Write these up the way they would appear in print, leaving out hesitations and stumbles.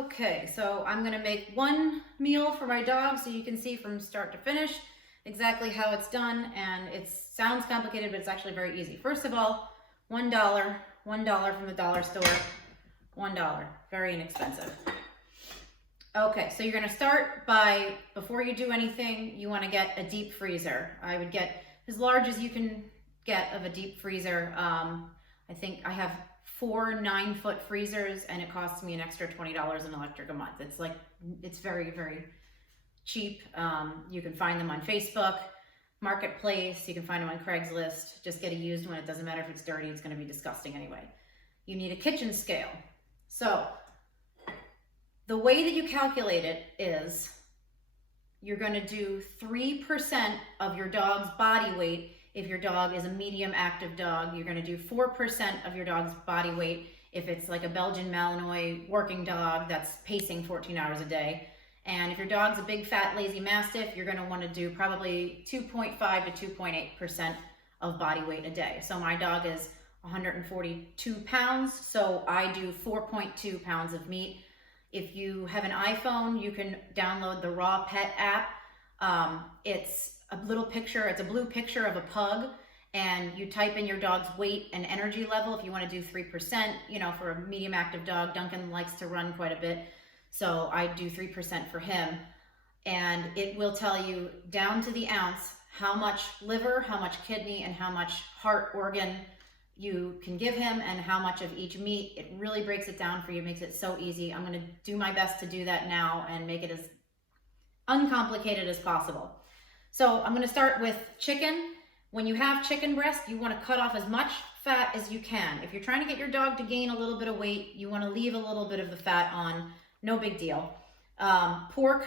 Okay, so I'm gonna make one meal for my dog so you can see from start to finish exactly how it's done, and it sounds complicated, but it's actually very easy. First of all, $1 from the dollar store, $1, very inexpensive. Okay, so you're gonna start by, before you do anything, you wanna get a deep freezer. I would get as large as you can get of a deep freezer. I think I have 4 9-foot freezers, and it costs me an extra $20 in electric a month. It's very, very cheap. You can find them on Facebook Marketplace. You can find them on Craigslist. Just get a used one. It doesn't matter if it's dirty. It's going to be disgusting anyway. You need a kitchen scale. So the way that you calculate it is you're going to do 3% of your dog's body weight. If your dog is a medium active dog, you're going to do 4% of your dog's body weight if it's like a Belgian Malinois working dog that's pacing 14 hours a day. And if your dog's a big fat lazy Mastiff, you're going to want to do probably 2.5 to 2.8% of body weight a day. So my dog is 142 pounds, so I do 4.2 pounds of meat. If you have an iPhone, you can download the Raw Pet app. It's a little picture, it's a blue picture of a pug, and you type in your dog's weight and energy level. If you want to do 3%, for a medium active dog, Duncan likes to run quite a bit, so I do 3% for him. And it will tell you down to the ounce how much liver, how much kidney, and how much heart organ you can give him, and how much of each meat. It really breaks it down for you, makes it so easy. I'm going to do my best to do that now and make it as uncomplicated as possible. So I'm going to start with chicken. When you have chicken breast, you want to cut off as much fat as you can. If you're trying to get your dog to gain a little bit of weight, you want to leave a little bit of the fat on. No big deal. Pork,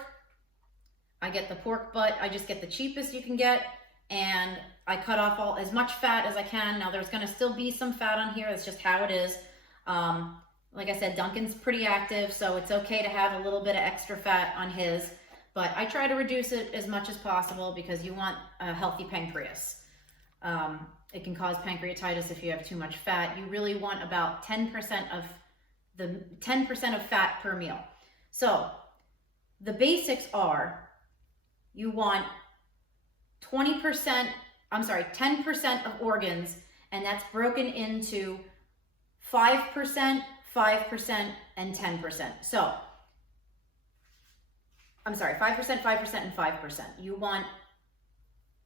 I get the pork butt. I just get the cheapest you can get, and I cut off as much fat as I can. Now there's going to still be some fat on here. That's just how it is. Like I said, Duncan's pretty active, so it's okay to have a little bit of extra fat on his. But I try to reduce it as much as possible because you want a healthy pancreas. It can cause pancreatitis if you have too much fat. You really want about 10% of fat per meal. So the basics are you want 10% of organs, and that's broken into 5%, 5%, and 10%. So 5%, 5%, and 5%. You want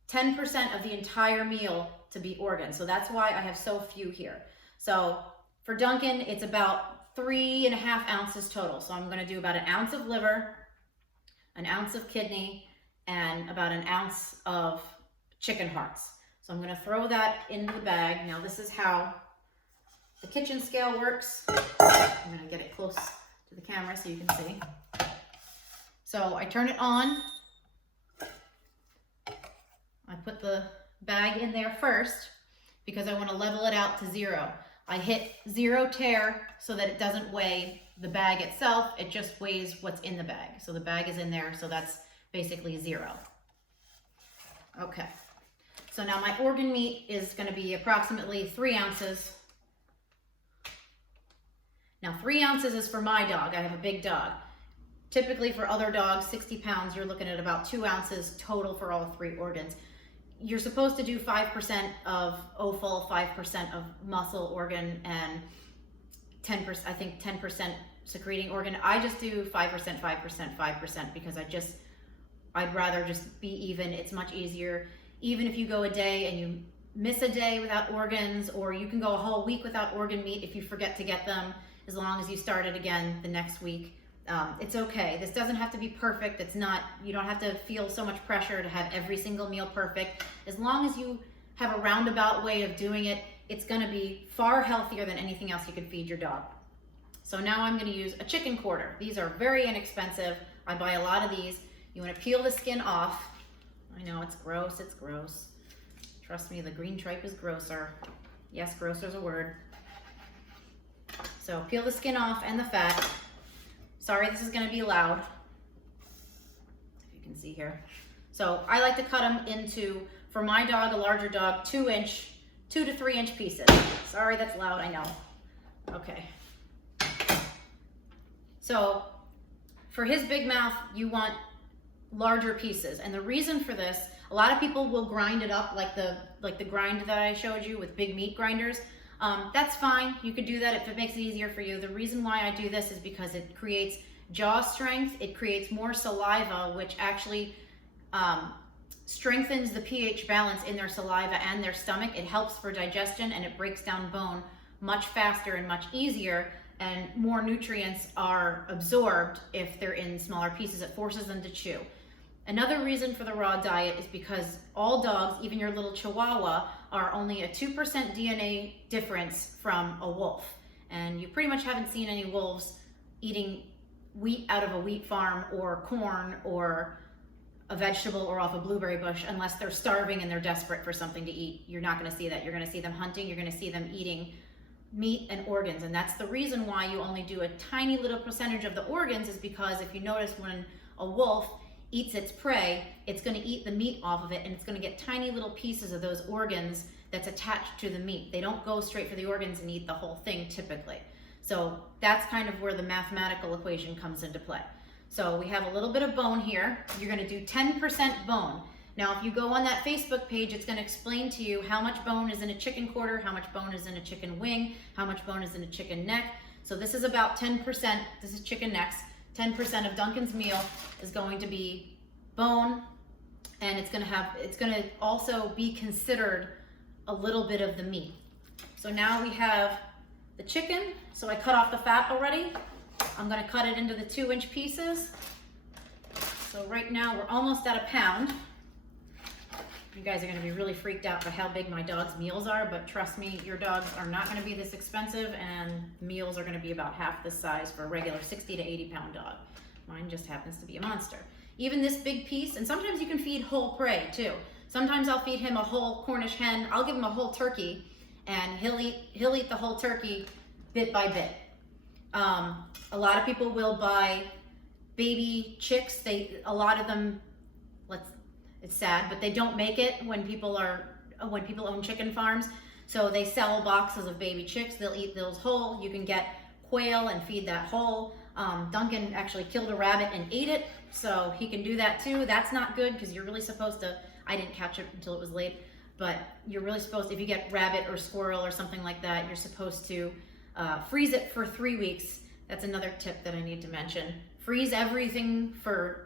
10% of the entire meal to be organs. So that's why I have so few here. So for Duncan, it's about 3.5 ounces total. So I'm going to do about 1 ounce of liver, 1 ounce of kidney, and about 1 ounce of chicken hearts. So I'm going to throw that into the bag. Now this is how the kitchen scale works. I'm going to get it close to the camera so you can see. So I turn it on. I put the bag in there first because I want to level it out to 0. I hit 0 tare so that it doesn't weigh the bag itself. It just weighs what's in the bag. So the bag is in there, so that's basically 0. Okay. So now my organ meat is going to be approximately 3 ounces. Now 3 ounces is for my dog. I have a big dog. Typically for other dogs, 60 pounds, you're looking at about 2 ounces total for all 3 organs. You're supposed to do 5% of offal, 5% of muscle organ, and 10% secreting organ. I just do 5%, 5%, 5% because I'd rather just be even. It's much easier. Even if you go a day and you miss a day without organs, or you can go a whole week without organ meat if you forget to get them, as long as you start it again the next week. It's okay. This doesn't have to be perfect. You don't have to feel so much pressure to have every single meal perfect. As long as you have a roundabout way of doing it, it's going to be far healthier than anything else you could feed your dog. So now I'm going to use a chicken quarter. These are very inexpensive. I buy a lot of these. You want to peel the skin off. I know it's gross. It's gross. Trust me, the green tripe is grosser. Yes, grosser is a word. So peel the skin off and the fat. Sorry, this is going to be loud, if you can see here. So I like to cut them into, for my dog, a larger dog, 2 to 3 inch pieces. Sorry, that's loud, I know. Okay. So for his big mouth, you want larger pieces. And the reason for this, a lot of people will grind it up like the grind that I showed you with big meat grinders. That's fine. You could do that if it makes it easier for you. The reason why I do this is because it creates jaw strength. It creates more saliva, which actually strengthens the pH balance in their saliva and their stomach. It helps for digestion, and it breaks down bone much faster and much easier, and more nutrients are absorbed if they're in smaller pieces. It forces them to chew. Another reason for the raw diet is because all dogs, even your little Chihuahua, are only a 2% DNA difference from a wolf. And you pretty much haven't seen any wolves eating wheat out of a wheat farm or corn or a vegetable or off a blueberry bush unless they're starving and they're desperate for something to eat. You're not going to see that. You're going to see them hunting. You're going to see them eating meat and organs. And that's the reason why you only do a tiny little percentage of the organs, is because if you notice, when a wolf eats its prey, it's going to eat the meat off of it, and it's going to get tiny little pieces of those organs that's attached to the meat. They don't go straight for the organs and eat the whole thing typically. So that's kind of where the mathematical equation comes into play. So we have a little bit of bone here. You're going to do 10% bone. Now, if you go on that Facebook page, it's going to explain to you how much bone is in a chicken quarter, how much bone is in a chicken wing, how much bone is in a chicken neck. So this is about 10%. This is chicken necks. 10% of Duncan's meal is going to be bone, and it's going to also be considered a little bit of the meat. So now we have the chicken. So I cut off the fat already. I'm going to cut it into the 2-inch pieces. So right now we're almost at a pound. You guys are going to be really freaked out by how big my dog's meals are, but trust me, your dogs are not going to be this expensive, and meals are going to be about half this size for a regular 60 to 80 pound dog. Mine just happens to be a monster. Even this big piece, and sometimes you can feed whole prey too. Sometimes I'll feed him a whole Cornish hen. I'll give him a whole turkey, and he'll eat the whole turkey bit by bit. A lot of people will buy baby chicks. A lot of them, it's sad, but they don't make it when people own chicken farms. So they sell boxes of baby chicks. They'll eat those whole. You can get quail and feed that whole. Duncan actually killed a rabbit and ate it, so he can do that too. That's not good, because you're really supposed to, I didn't catch it until it was late, but you're really supposed to, if you get rabbit or squirrel or something like that, you're supposed to freeze it for 3 weeks. That's another tip that I need to mention. Freeze everything for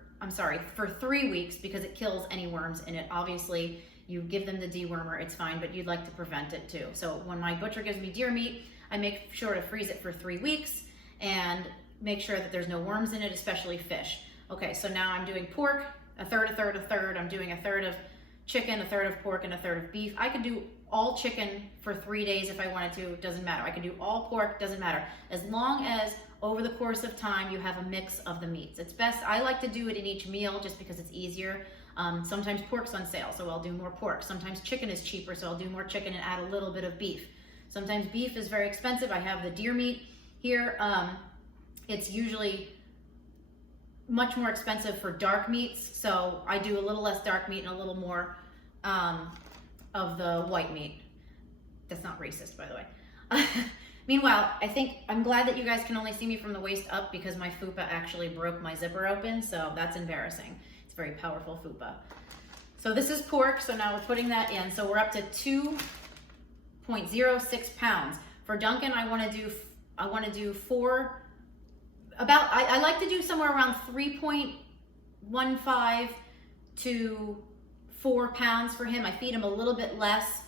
3 weeks, because it kills any worms in it. Obviously, you give them the dewormer, it's fine, but you'd like to prevent it too. So when my butcher gives me deer meat, I make sure to freeze it for 3 weeks and make sure that there's no worms in it, especially fish. Okay, so now I'm doing pork, a third, a third, a third. I'm doing a third of chicken, a third of pork, and a third of beef. I could do all chicken for 3 days if I wanted to, it doesn't matter. I could do all pork, doesn't matter. As long as over the course of time you have a mix of the meats. It's best, I like to do it in each meal just because it's easier. Sometimes pork's on sale, so I'll do more pork. Sometimes chicken is cheaper, so I'll do more chicken and add a little bit of beef. Sometimes beef is very expensive. I have the deer meat here. It's usually much more expensive for dark meats, so I do a little less dark meat and a little more of the white meat. That's not racist, by the way. Meanwhile, I'm glad that you guys can only see me from the waist up, because my fupa actually broke my zipper open, so that's embarrassing. It's very powerful fupa. So this is pork, so now we're putting that in. So we're up to 2.06 pounds. For Duncan, I want to do four, I like to do somewhere around 3.15 to 4 pounds for him. I feed him a little bit less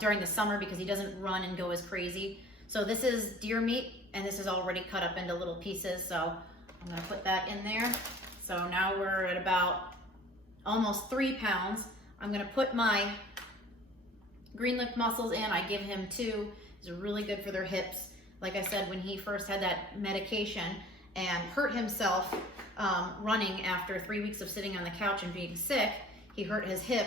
during the summer because he doesn't run and go as crazy. So this is deer meat, and this is already cut up into little pieces, so I'm gonna put that in there. So now we're at about almost 3 pounds. I'm gonna put my green lip mussels in. I give him 2. These are really good for their hips. Like I said, when he first had that medication and hurt himself running after 3 weeks of sitting on the couch and being sick, he hurt his hip,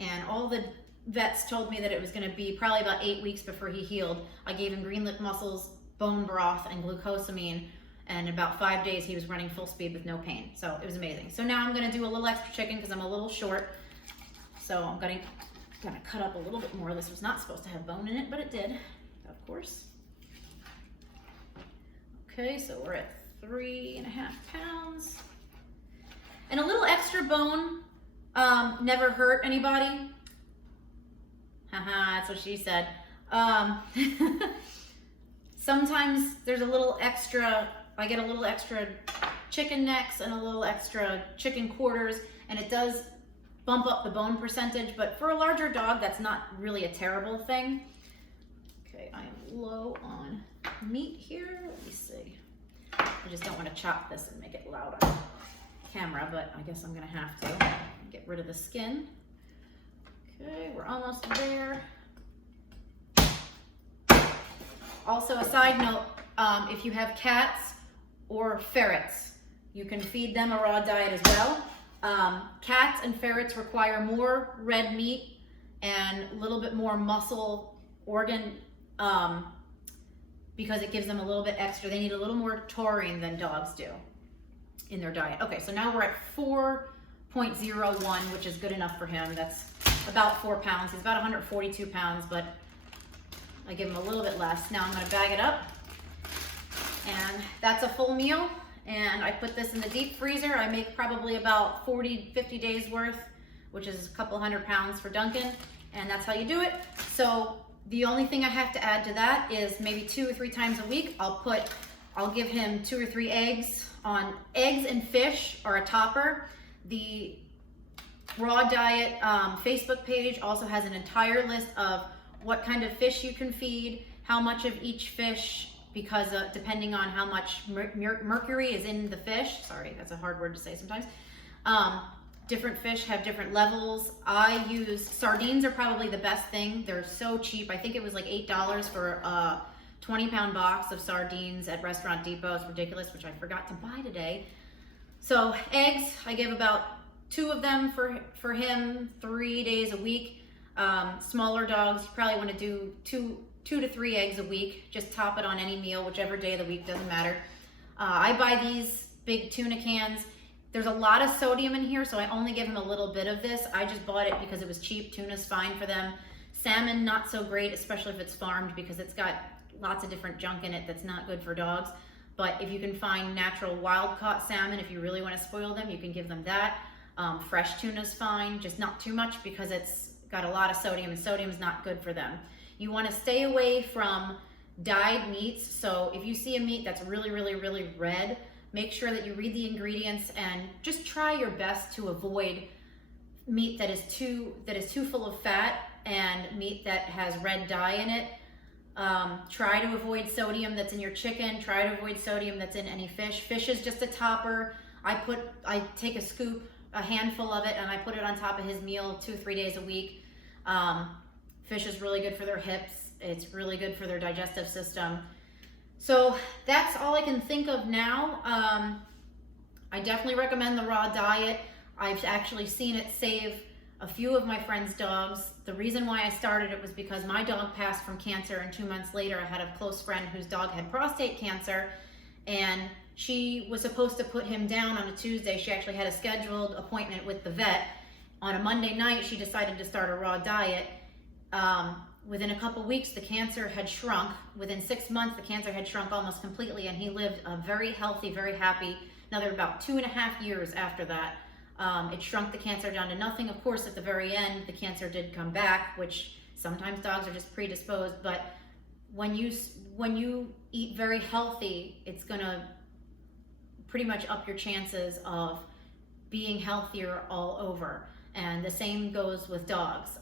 and all the vets told me that it was going to be probably about 8 weeks before he healed. I gave him green lip mussels, bone broth, and glucosamine, and in about 5 days he was running full speed with no pain. So it was amazing. So now I'm going to do a little extra chicken because I'm a little short. So I'm going to cut up a little bit more. This was not supposed to have bone in it, but it did, of course. Okay, so we're at 3.5 pounds. And a little extra bone never hurt anybody. Haha, that's what she said. Sometimes there's a little extra, I get a little extra chicken necks and a little extra chicken quarters, and it does bump up the bone percentage, but for a larger dog, that's not really a terrible thing. Okay, I am low on meat here. Let me see. I just don't want to chop this and make it loud on camera, but I guess I'm gonna have to get rid of the skin. Okay, we're almost there. Also, a side note, if you have cats or ferrets, you can feed them a raw diet as well. Cats and ferrets require more red meat and a little bit more muscle organ because it gives them a little bit extra. They need a little more taurine than dogs do in their diet. Okay, so now we're at 4.01, which is good enough for him. That's about 4 pounds. He's about 142 pounds, but I give him a little bit less. Now I'm gonna bag it up, and that's a full meal. And I put this in the deep freezer. I make probably about 40, 50 days worth, which is a couple 100 pounds for Duncan. And that's how you do it. So the only thing I have to add to that is maybe 2 or 3 times a week, I'll give him 2 or 3 eggs. On eggs and fish are a topper. The Raw Diet Facebook page also has an entire list of what kind of fish you can feed, how much of each fish, because depending on how much mercury is in the fish, sorry, that's a hard word to say sometimes, different fish have different levels. I use, sardines are probably the best thing. They're so cheap. I think it was like $8 for a 20-pound box of sardines at Restaurant Depot. It's ridiculous, which I forgot to buy today. So eggs, I give about 2 of them for him 3 days a week. Smaller dogs, you probably want to do 2 to 3 eggs a week. Just top it on any meal, whichever day of the week, doesn't matter. I buy these big tuna cans. There's a lot of sodium in here, so I only give him a little bit of this. I just bought it because it was cheap. Tuna's fine for them. Salmon, not so great, especially if it's farmed, because it's got lots of different junk in it that's not good for dogs. But if you can find natural wild-caught salmon, if you really want to spoil them, you can give them that. Fresh tuna's fine, just not too much because it's got a lot of sodium, and sodium's not good for them. You want to stay away from dyed meats. So if you see a meat that's really, really, really red, make sure that you read the ingredients and just try your best to avoid meat that is too full of fat and meat that has red dye in it. Try to avoid sodium that's in your chicken. Try to avoid sodium that's in any fish. Fish is just a topper. I take a scoop, a handful of it, and I put it on top of his meal 2 or 3 days a week. Fish is really good for their hips. It's really good for their digestive system. So that's all I can think of now. I definitely recommend the raw diet. I've actually seen it save a few of my friends' dogs. The reason why I started it was because my dog passed from cancer, and 2 months later I had a close friend whose dog had prostate cancer, and she was supposed to put him down on a Tuesday. She actually had a scheduled appointment with the vet. On a Monday night, she decided to start a raw diet. Within a couple weeks, the cancer had shrunk. Within 6 months, the cancer had shrunk almost completely, and he lived a very healthy, very happy, another about 2.5 years after that. It shrunk the cancer down to nothing. Of course, at the very end, the cancer did come back, which sometimes dogs are just predisposed, but when you eat very healthy, it's gonna pretty much up your chances of being healthier all over. And the same goes with dogs.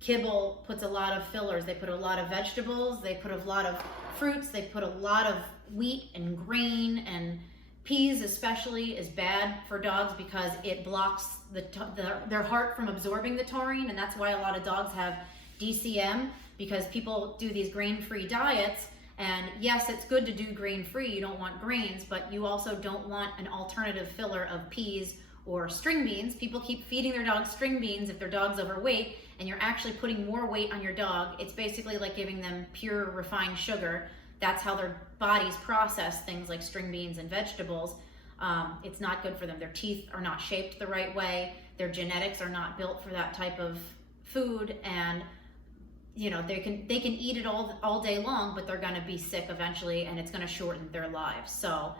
Kibble puts a lot of fillers. They put a lot of vegetables, they put a lot of fruits, they put a lot of wheat and grain, and peas especially is bad for dogs because it blocks their heart from absorbing the taurine, and that's why a lot of dogs have DCM, because people do these grain-free diets. And yes, it's good to do grain-free, you don't want grains, but you also don't want an alternative filler of peas or string beans. People keep feeding their dogs string beans if their dog's overweight, and you're actually putting more weight on your dog. It's basically like giving them pure refined sugar. That's how their bodies process things like string beans and vegetables. It's not good for them. Their teeth are not shaped the right way. Their genetics are not built for that type of food, and you know, they can eat it all day long, but they're gonna be sick eventually, and it's gonna shorten their lives. So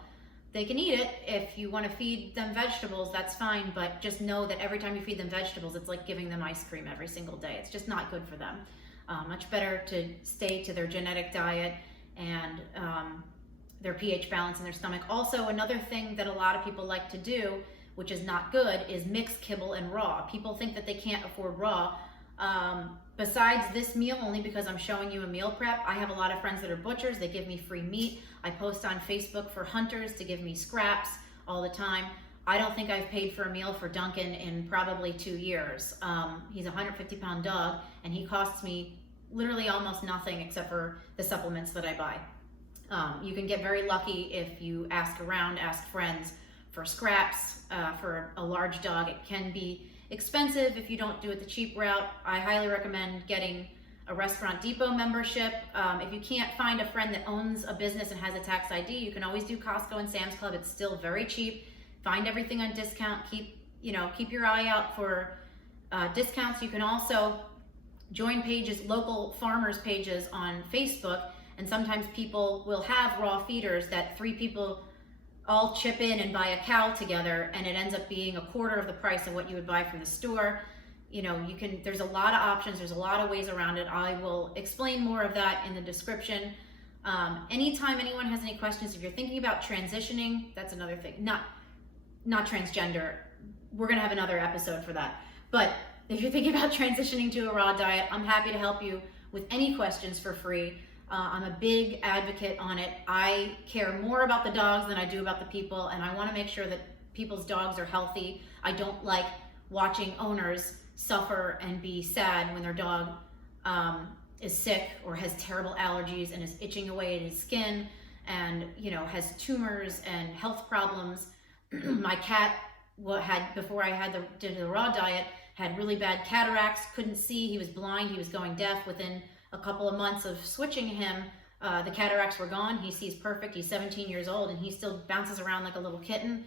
they can eat it. If you want to feed them vegetables, that's fine, but just know that every time you feed them vegetables, it's like giving them ice cream every single day. It's just not good for them. Much better to stay to their genetic diet and their pH balance in their stomach. Also, another thing that a lot of people like to do, which is not good, is mix kibble and raw. People think that they can't afford raw. Besides this meal, only because I'm showing you a meal prep, I have a lot of friends that are butchers. They give me free meat. I post on Facebook for hunters to give me scraps all the time. I don't think I've paid for a meal for Duncan in probably 2 years. He's a 150-pound dog, and he costs me literally almost nothing except for the supplements that I buy. You can get very lucky if you ask around, ask friends for scraps. For a large dog, it can be expensive if you don't do it the cheap route. I highly recommend getting a Restaurant Depot membership. If you can't find a friend that owns a business and has a tax ID, you can always do Costco and Sam's Club. It's still very cheap. Find everything on discount. Keep your eye out for discounts. You can also join pages, local farmers pages on Facebook, and sometimes people will have raw feeders that 3 people all chip in and buy a cow together, and it ends up being a quarter of the price of what you would buy from the store. There's a lot of options, there's a lot of ways around it. I will explain more of that in the description. Anytime anyone has any questions, if you're thinking about transitioning, that's another thing, not transgender, we're gonna have another episode for that. But if you're thinking about transitioning to a raw diet, I'm happy to help you with any questions for free. I'm a big advocate on it. I care more about the dogs than I do about the people, and I want to make sure that people's dogs are healthy. I don't like watching owners suffer and be sad when their dog is sick or has terrible allergies and is itching away at his skin and has tumors and health problems. My cat before I did the raw diet had really bad cataracts, couldn't see, he was blind, he was going deaf. Within a couple of months of switching him, the cataracts were gone. He sees perfect. He's 17 years old and he still bounces around like a little kitten.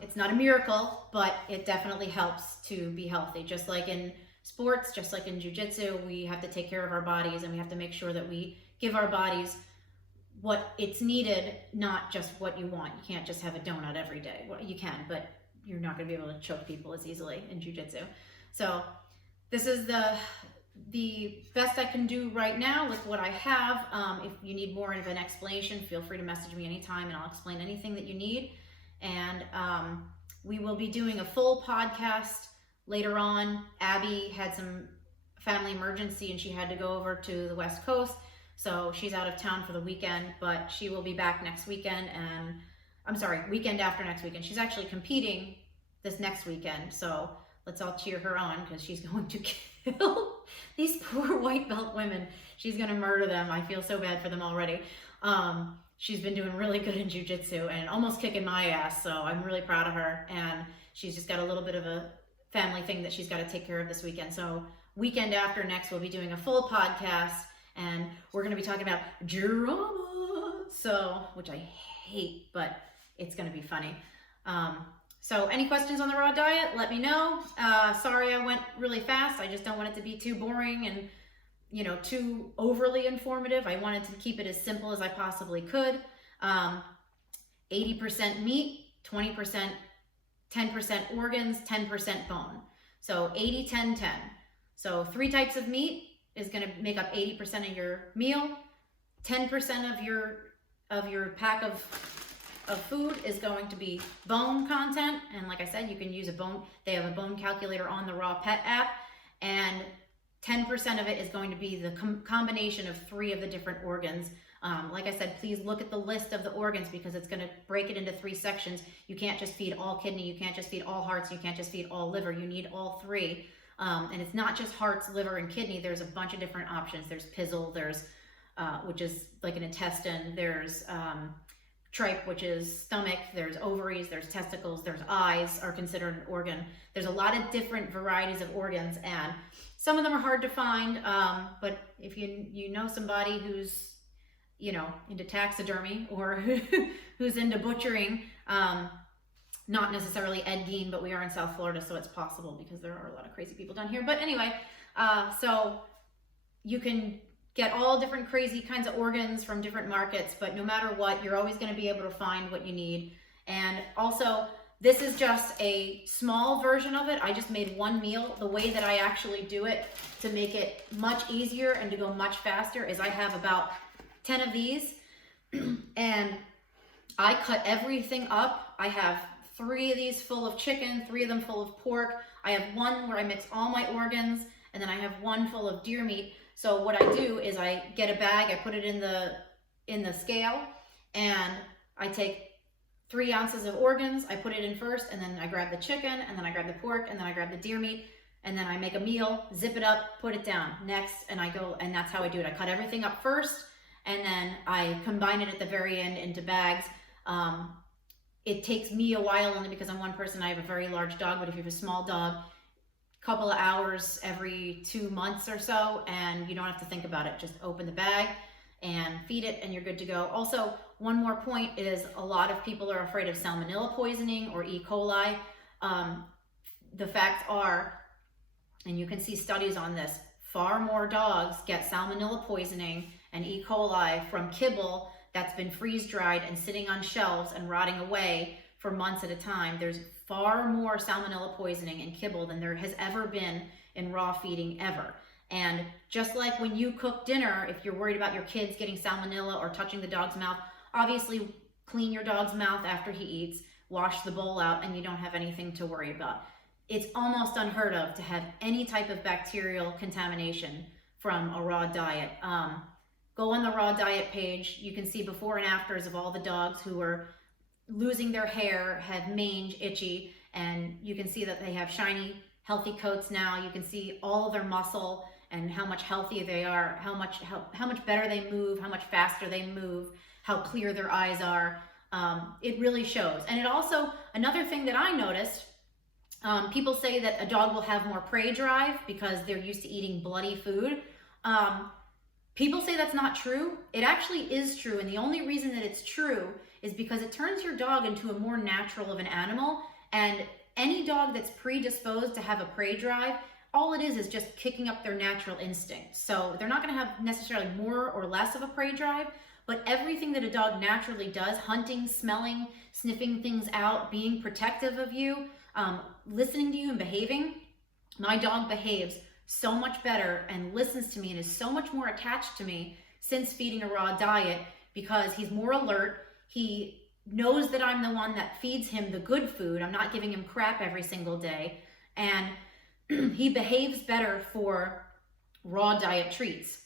It's not a miracle, but it definitely helps to be healthy. Just like in sports, just like in jiu-jitsu, we have to take care of our bodies and we have to make sure that we give our bodies what it's needed, not just what you want. You can't just have a donut every day. Well, you can, but you're not going to be able to choke people as easily in jiu-jitsu. So this is the best I can do right now with what I have. If you need more of an explanation, feel free to message me anytime and I'll explain anything that you need. And we will be doing a full podcast later on. Abby had some family emergency and she had to go over to the West Coast. So she's out of town for the weekend, but she will be back next weekend weekend after next weekend. She's actually competing this next weekend. So let's all cheer her on because she's going to kill these poor white belt women. She's going to murder them. I feel so bad for them already. She's been doing really good in jiu-jitsu and almost kicking my ass. So I'm really proud of her. And she's just got a little bit of a family thing that she's got to take care of this weekend. So weekend after next, we'll be doing a full podcast and we're going to be talking about drama. Which I hate, but it's going to be funny. So any questions on the raw diet, let me know. Sorry I went really fast. I just don't want it to be too boring and, too overly informative. I wanted to keep it as simple as I possibly could. 80% meat, 20%, 10% organs, 10% bone. So 80, 10, 10. So 3 types of meat is going to make up 80% of your meal. 10% of your pack of food is going to be bone content, and like I said, you can use a bone. They have a bone calculator on the Raw Pet app, and 10% of it is going to be the combination of 3 of the different organs. Like I said, please look at the list of the organs because it's going to break it into 3 sections. You can't just feed all kidney, you can't just feed all hearts, you can't just feed all liver. You need all 3. And it's not just hearts, liver, and kidney. There's a bunch of different options. There's pizzle, there's which is like an intestine. There's tripe, which is stomach. There's ovaries, there's testicles, there's eyes are considered an organ. There's a lot of different varieties of organs, and some of them are hard to find. But if you know somebody who's into taxidermy or who's into butchering, not necessarily Ed Gein, but we are in South Florida, so it's possible because there are a lot of crazy people down here. But anyway, so you can get all different crazy kinds of organs from different markets, but no matter what, you're always going to be able to find what you need. And also, this is just a small version of it. I just made one meal. The way that I actually do it to make it much easier and to go much faster is I have about 10 of these and I cut everything up. I have 3 of these full of chicken, 3 of them full of pork. I have one where I mix all my organs, and then I have one full of deer meat. So what I do is I get a bag, I put it in the scale, and I take 3 ounces of organs, I put it in first, and then I grab the chicken, and then I grab the pork, and then I grab the deer meat, and then I make a meal, zip it up, put it down, next, and I go, and that's how I do it. I cut everything up first, and then I combine it at the very end into bags. It takes me a while only because I'm one person. I have a very large dog, but if you have a small dog, a couple of hours every 2 months or so, and you don't have to think about it. Just open the bag and feed it and you're good to go. Also, one more point is a lot of people are afraid of salmonella poisoning or E. coli. The facts are, and you can see studies on this, far more dogs get salmonella poisoning and E. coli from kibble that's been freeze-dried and sitting on shelves and rotting away for months at a time. There's far more salmonella poisoning in kibble than there has ever been in raw feeding ever. And just like when you cook dinner, if you're worried about your kids getting salmonella or touching the dog's mouth, obviously clean your dog's mouth after he eats, wash the bowl out, and you don't have anything to worry about. It's almost unheard of to have any type of bacterial contamination from a raw diet. Go on the raw diet page. You can see before and afters of all the dogs who are losing their hair, had mange, itchy, and you can see that they have shiny, healthy coats now. You can see all of their muscle and how much healthier they are, how much better they move, how much faster they move, how clear their eyes are. It really shows. And it also, another thing that I noticed, people say that a dog will have more prey drive because they're used to eating bloody food. People say that's not true. It actually is true, and the only reason that it's true is because it turns your dog into a more natural of an animal, and any dog that's predisposed to have a prey drive, all it is just kicking up their natural instinct. So they're not gonna have necessarily more or less of a prey drive, but everything that a dog naturally does, hunting, smelling, sniffing things out, being protective of you, listening to you and behaving, my dog behaves so much better and listens to me and is so much more attached to me since feeding a raw diet because he's more alert. He knows that I'm the one that feeds him the good food. I'm not giving him crap every single day. And he behaves better for raw diet treats.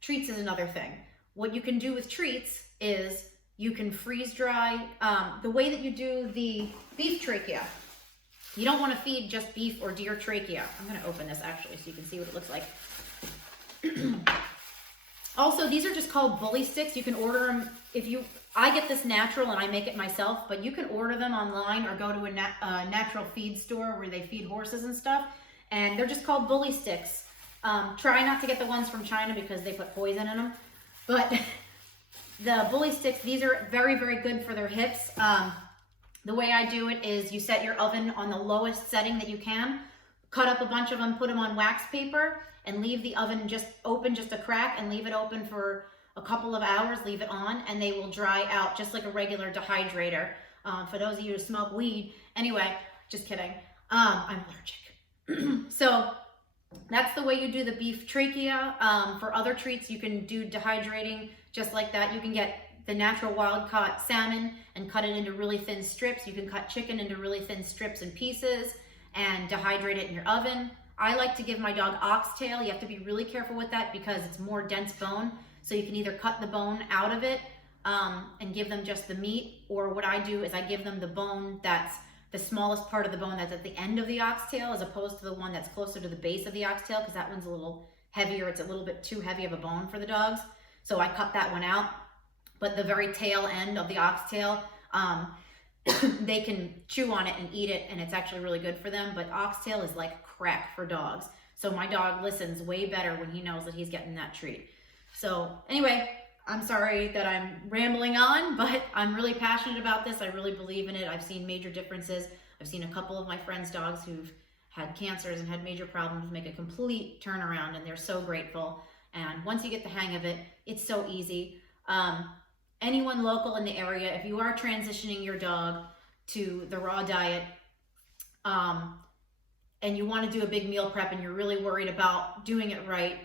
Treats is another thing. What you can do with treats is you can freeze dry, the way that you do the beef trachea. You don't want to feed just beef or deer trachea. I'm going to open this actually so you can see what it looks like. Also, these are just called bully sticks. You can order them I get this natural and I make it myself, but you can order them online or go to a natural feed store where they feed horses and stuff. And they're just called bully sticks. Try not to get the ones from China because they put poison in them. But the bully sticks, these are very, very good for their hips. The way I do it is you set your oven on the lowest setting that you can, cut up a bunch of them, put them on wax paper, and leave the oven just open, just a crack, and leave it open for a couple of hours, leave it on, and they will dry out just like a regular dehydrator. For those of you who smoke weed, anyway, just kidding, I'm allergic. So that's the way you do the beef trachea. For other treats, you can do dehydrating just like that. You can get the natural wild-caught salmon and cut it into really thin strips. You can cut chicken into really thin strips and pieces and dehydrate it in your oven. I like to give my dog oxtail. You have to be really careful with that because it's more dense bone. So you can either cut the bone out of it and give them just the meat, or what I do is I give them the bone that's the smallest part of the bone that's at the end of the oxtail as opposed to the one that's closer to the base of the oxtail because that one's a little heavier. It's a little bit too heavy of a bone for the dogs. So I cut that one out. But the very tail end of the oxtail, they can chew on it and eat it, and it's actually really good for them. But oxtail is like crack for dogs. So my dog listens way better when he knows that he's getting that treat. So anyway, I'm sorry that I'm rambling on, but I'm really passionate about this. I really believe in it. I've seen major differences. I've seen a couple of my friends' dogs who've had cancers and had major problems make a complete turnaround, and they're so grateful. And once you get the hang of it, it's so easy. Anyone local in the area, if you are transitioning your dog to the raw diet, and you want to do a big meal prep and you're really worried about doing it right,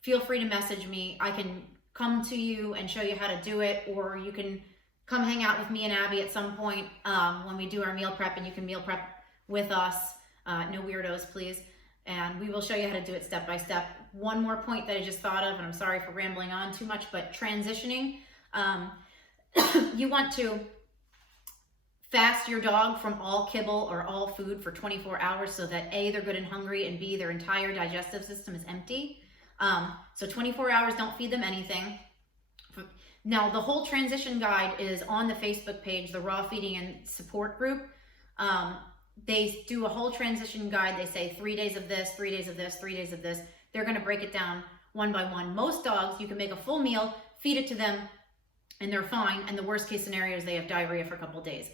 feel free to message me. I can come to you and show you how to do it, or you can come hang out with me and Abby at some point when we do our meal prep, and you can meal prep with us. No weirdos, please. And we will show you how to do it step by step. One more point that I just thought of, and I'm sorry for rambling on too much, but transitioning, you want to fast your dog from all kibble or all food for 24 hours so that A, they're good and hungry, and B, their entire digestive system is empty. So 24 hours, don't feed them anything. Now, the whole transition guide is on the Facebook page, the Raw Feeding and Support Group. They do a whole transition guide. They say 3 days of this, 3 days of this, 3 days of this. They're going to break it down one by one. Most dogs, you can make a full meal, feed it to them, and they're fine. And the worst case scenario is they have diarrhea for a couple of days.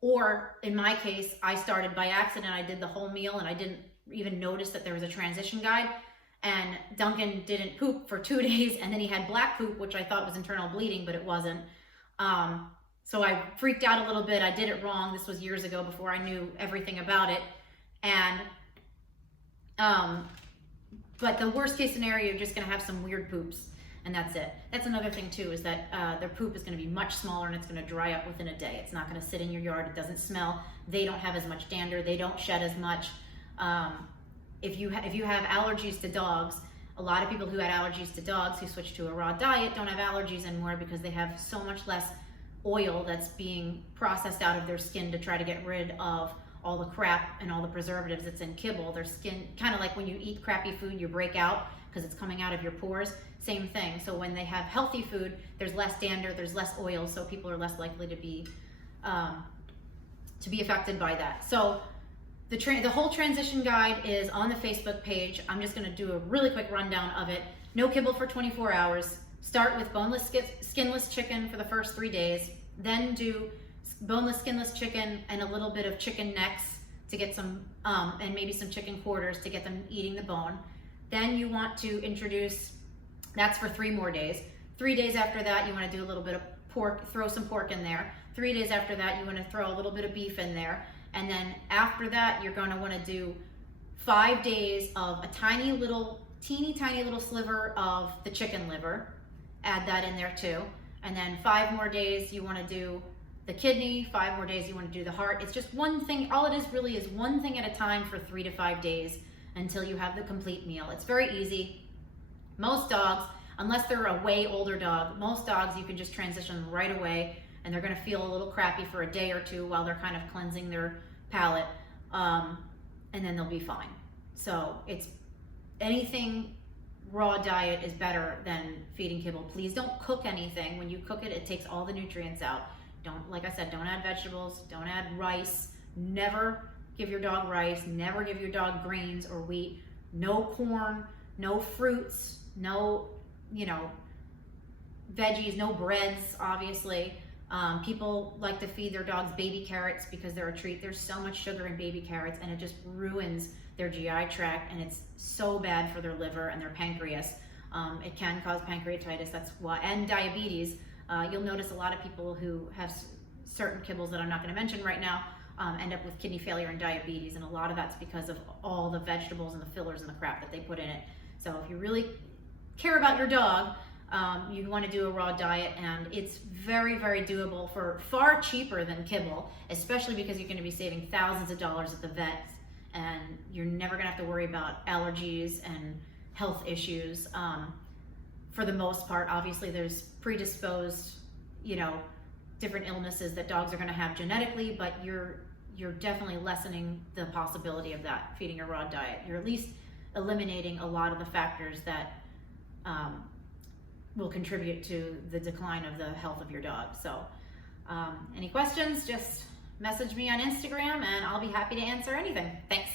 Or in my case, I started by accident. I did the whole meal and I didn't even notice that there was a transition guide. And Duncan didn't poop for 2 days, and then he had black poop, which I thought was internal bleeding, but it wasn't. So I freaked out a little bit. I did it wrong. This was years ago before I knew everything about it. And, but the worst case scenario, you're just gonna have some weird poops, and that's it. That's another thing too, is that their poop is gonna be much smaller and it's gonna dry up within a day. It's not gonna sit in your yard. It doesn't smell. They don't have as much dander. They don't shed as much. If you have allergies to dogs, a lot of people who had allergies to dogs who switch to a raw diet don't have allergies anymore because they have so much less oil that's being processed out of their skin to try to get rid of all the crap and all the preservatives that's in kibble. Their skin, kind of like when you eat crappy food, you break out because it's coming out of your pores. Same thing. So when they have healthy food, there's less dander, there's less oil, so people are less likely to be affected by that. So the whole transition guide is on the Facebook page. I'm just going to do a really quick rundown of it. No kibble for 24 hours. Start with boneless, skinless chicken for the first 3 days. Then do boneless, skinless chicken and a little bit of chicken necks to get some, and maybe some chicken quarters to get them eating the bone. Then you want to introduce, that's for 3 more days. 3 days after that, you want to do a little bit of pork, throw some pork in there. 3 days after that, you want to throw a little bit of beef in there. And then after that, you're going to want to do 5 days of a teeny tiny little sliver of the chicken liver. Add that in there too. And then 5 more days, you want to do the kidney. 5 more days, you want to do the heart. It's just one thing. All it is really is one thing at a time for 3 to 5 days until you have the complete meal. It's very easy. Most dogs, unless they're a way older dog, most dogs you can just transition right away, and they're going to feel a little crappy for a day or two while they're kind of cleansing their palate, and then they'll be fine. So it's anything raw diet is better than feeding kibble. Please don't cook anything. When you cook it, it takes all the nutrients out. Don't, like I said, don't add vegetables, don't add rice. Never give your dog rice, never give your dog grains or wheat. No corn, no fruits, no, veggies, no breads, obviously. People like to feed their dogs baby carrots because they're a treat. There's so much sugar in baby carrots, and it just ruins their GI tract, and it's so bad for their liver and their pancreas. It can cause pancreatitis, that's why, and diabetes. You'll notice a lot of people who have certain kibbles that I'm not going to mention right now end up with kidney failure and diabetes, and a lot of that's because of all the vegetables and the fillers and the crap that they put in it. So if you really care about your dog, you want to do a raw diet, and it's very, very doable for far cheaper than kibble, especially because you're going to be saving thousands of dollars at the vet, and you're never going to have to worry about allergies and health issues. For the most part, obviously there's predisposed, different illnesses that dogs are going to have genetically, but you're definitely lessening the possibility of that feeding a raw diet. You're at least eliminating a lot of the factors that will contribute to the decline of the health of your dog. So any questions, just message me on Instagram and I'll be happy to answer anything. Thanks.